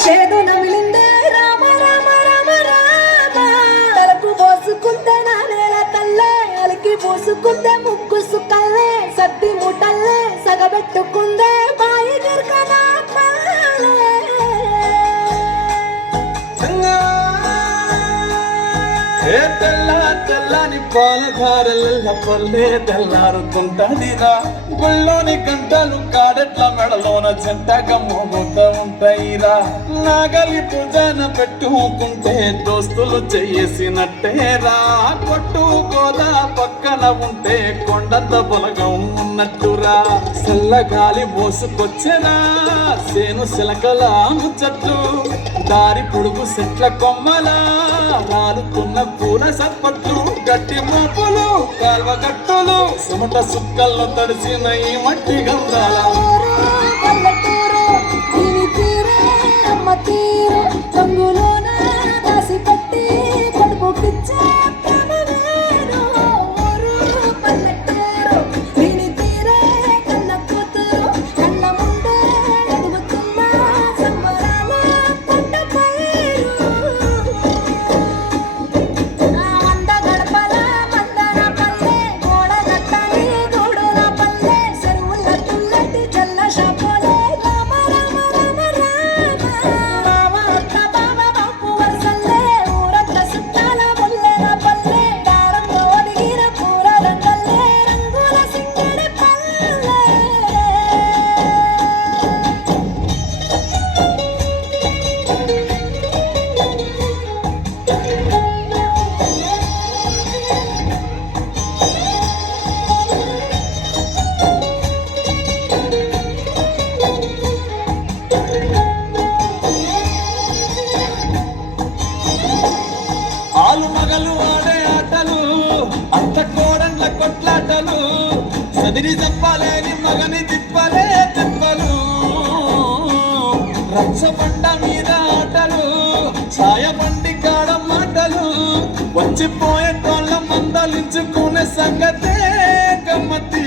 చేదు నమిలిందే రామ రామ రామ రామ తలకు పోసుకుంటే నా నేల తల్లే అలికి పూసుకుంటే ముగ్గు సుక్కల్లే సద్ది ముటల్లే సగబెట్టుకుందే బాయి గిర్కనా తెల్ల తెల్లని పాలధారల పల్లె తెల్లారుతుంటదిరా గుళ్ళోని గంటలు కాడెట్ల మెడలోన జంటగా మోగుతూ ఉంటాయిరా నాగలి పూజన పెట్టుకుంటే దోస్తులు చేసినట్టేరా కొట్టు గోదా పక్కన ఉంటే కొండంత బలగం ఉన్నట్టురా చల్లగాలి మోసుకొచ్చెనా సేను సిలకల ముచ్చట్టు దారి పొడుగు చెట్ల కొమ్మలా రాలుతున్న పూల సప్పట్లు గట్టి మోపులు కాల్వ గట్టులు సిమట సుక్కల్లో తడిసిన ఈ మట్టి గంధాల కొట్లాటలు సదిరి చెప్పలేని మగని తిప్పలే తిప్పలు రచ్చబండ మీద ఆటలు ఛాయబండి కాడ మాటలు వచ్చిపోయే కోళ్ళ మందలించుకునే సంగతే గమ్మతి